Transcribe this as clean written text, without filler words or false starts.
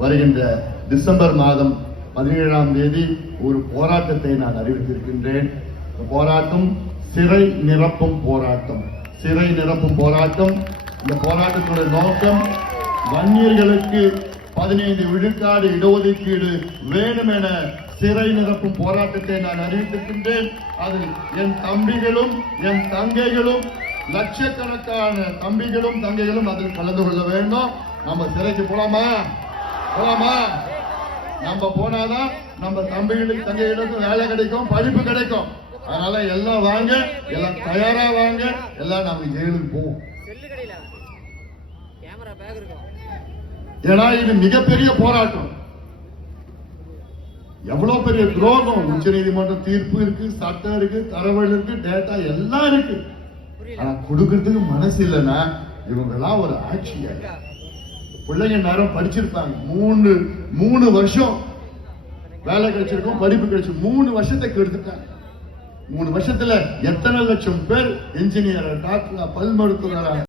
வருகின்ற டிசம்பர் மாதம் 17ஆம் தேதி ஒரு போராட்டத்தை நான் அறிவித்திருக்கின்றேன். போராட்டம் சிறை நிரப்பும் போராட்டம். சிறை நிரப்பும் போராட்டம். இந்த போராட்டத்துடைய நோக்கம் வன்னியர்களுக்கு 15 விழுக்காடு இடஒதுக்கீடு வேணும் என சிறை நிரப்பும் போராட்டத்தை நான் அறிவித்திருக்கின்றேன். அதில் என் தம்பிகளும் என் தங்கைகளும் லட்சக்கணக்கான தம்பிகளும் தங்கைகளும் அதில் கலந்து கொள்ள வேண்டும். நம்ம சிறைக்கு போலாமா? நம்ம போனாதான் நம்ம தம்பிகளுக்கு தங்கைகளுக்கு வேலை கிடைக்கும், படிப்பு கிடைக்கும். அதனால எல்லாம் வாங்க, எல்லாம் தயாரா வாங்க, எல்லாம் நம்ம ஜெயிலுக்கு போவோம். ஏன்னா இது மிகப்பெரிய போராட்டம். எவ்வளவு பெரிய துரோகம். உச்ச நீதிமன்ற தீர்ப்பு இருக்கு, சட்டம் இருக்கு, தரவு இருக்கு, டேட்டா எல்லாம் இருக்கு. ஆனா கொடுக்கறதுக்கு மனசு இல்லைன்னா இவங்க எல்லாம் ஒரு ஆட்சியா. பிள்ளைங்க நேரம் படிச்சிருப்பாங்க. 3 வருஷம் வேலை கிடைச்சிருக்கும், படிப்பு கிடைச்சு 3 வருஷத்துக்கு எடுத்துட்டாங்க. 3 வருஷத்துல எத்தனை லட்சம் பேர் என்ஜினியர், டாக்டர், பல் மருத்துவரா